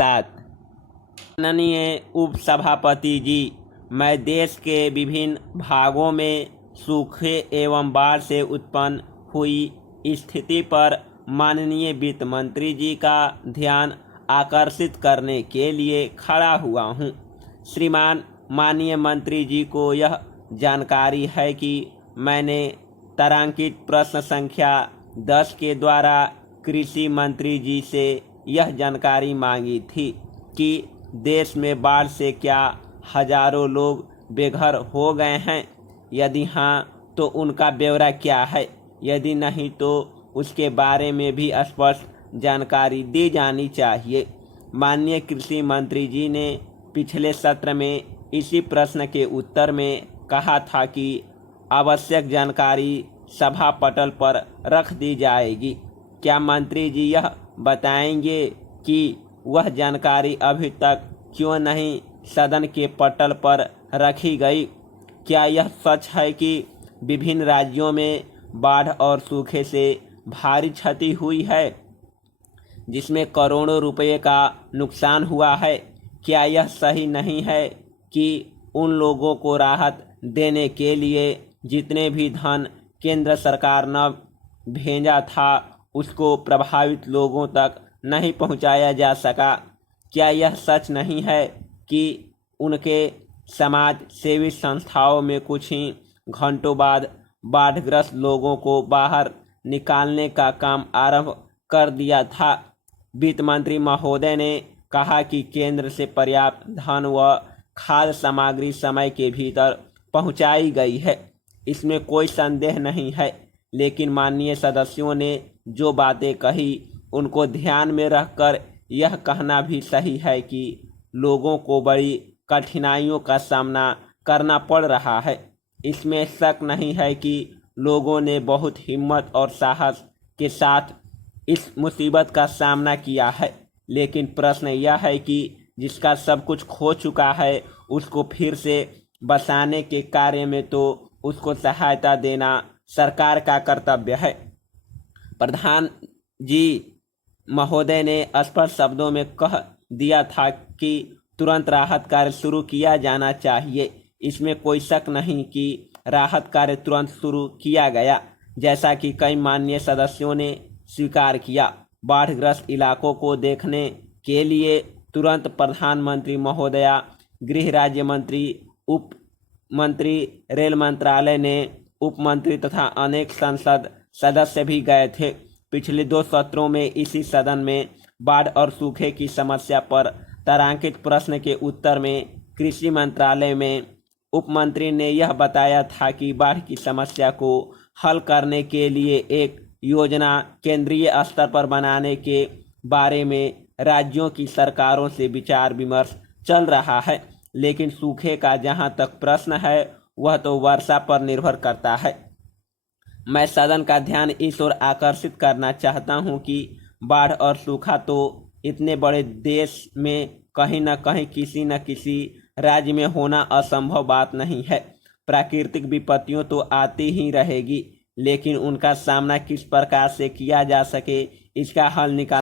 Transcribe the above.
साथ। माननीय उपसभापति जी, मैं देश के विभिन्न भागों में सूखे एवं बाढ़ से उत्पन्न हुई स्थिति पर माननीय वित्त मंत्री जी का ध्यान आकर्षित करने के लिए खड़ा हुआ हूं। श्रीमान माननीय मंत्री जी को यह जानकारी है कि मैंने तारांकित प्रश्न संख्या 10 के द्वारा कृषि मंत्री जी से यह जानकारी मांगी थी कि देश में बाढ़ से क्या हजारों लोग बेघर हो गए हैं। यदि हाँ तो उनका ब्यौरा क्या है, यदि नहीं तो उसके बारे में भी स्पष्ट जानकारी दी जानी चाहिए। माननीय कृषि मंत्री जी ने पिछले सत्र में इसी प्रश्न के उत्तर में कहा था कि आवश्यक जानकारी सभा पटल पर रख दी जाएगी। क्या मंत्री जी यह बताएंगे कि वह जानकारी अभी तक क्यों नहीं सदन के पटल पर रखी गई? क्या यह सच है कि विभिन्न राज्यों में बाढ़ और सूखे से भारी क्षति हुई है, जिसमें करोड़ों रुपए का नुकसान हुआ है? क्या यह सही नहीं है कि उन लोगों को राहत देने के लिए जितने भी धन केंद्र सरकार ने भेजा था उसको प्रभावित लोगों तक नहीं पहुंचाया जा सका? क्या यह सच नहीं है कि उनके समाज सेवी संस्थाओं में कुछ ही घंटों बाद बाढ़ग्रस्त लोगों को बाहर निकालने का काम आरंभ कर दिया था? वित्त मंत्री महोदय ने कहा कि केंद्र से पर्याप्त धन व खाद्य सामग्री समय के भीतर पहुंचाई गई है, इसमें कोई संदेह नहीं है। लेकिन माननीय सदस्यों ने जो बातें कही उनको ध्यान में रखकर यह कहना भी सही है कि लोगों को बड़ी कठिनाइयों का सामना करना पड़ रहा है। इसमें शक नहीं है कि लोगों ने बहुत हिम्मत और साहस के साथ इस मुसीबत का सामना किया है। लेकिन प्रश्न यह है कि जिसका सब कुछ खो चुका है उसको फिर से बसाने के कार्य में तो उसको सहायता देना सरकार का कर्तव्य है। प्रधान जी महोदय ने स्पष्ट शब्दों में कह दिया था कि तुरंत राहत कार्य शुरू किया जाना चाहिए। इसमें कोई शक नहीं कि राहत कार्य तुरंत शुरू किया गया, जैसा कि कई माननीय सदस्यों ने स्वीकार किया। बाढ़ग्रस्त इलाकों को देखने के लिए तुरंत प्रधानमंत्री महोदया, गृह राज्य मंत्री, उप मंत्री, रेल मंत्रालय ने उप मंत्री तथा अनेक संसद सदस्य भी गए थे। पिछले 2 सत्रों में इसी सदन में बाढ़ और सूखे की समस्या पर तारांकित प्रश्न के उत्तर में कृषि मंत्रालय में उप मंत्री ने यह बताया था कि बाढ़ की समस्या को हल करने के लिए एक योजना केंद्रीय स्तर पर बनाने के बारे में राज्यों की सरकारों से विचार विमर्श चल रहा है। लेकिन सूखे का जहां तक प्रश्न है वह तो वर्षा पर निर्भर करता है। मैं सदन का ध्यान इस ओर आकर्षित करना चाहता हूं कि बाढ़ और सूखा तो इतने बड़े देश में कहीं न कहीं किसी न किसी राज्य में होना असंभव बात नहीं है। प्राकृतिक विपत्तियों तो आती ही रहेगी, लेकिन उनका सामना किस प्रकार से किया जा सके इसका हल निकाल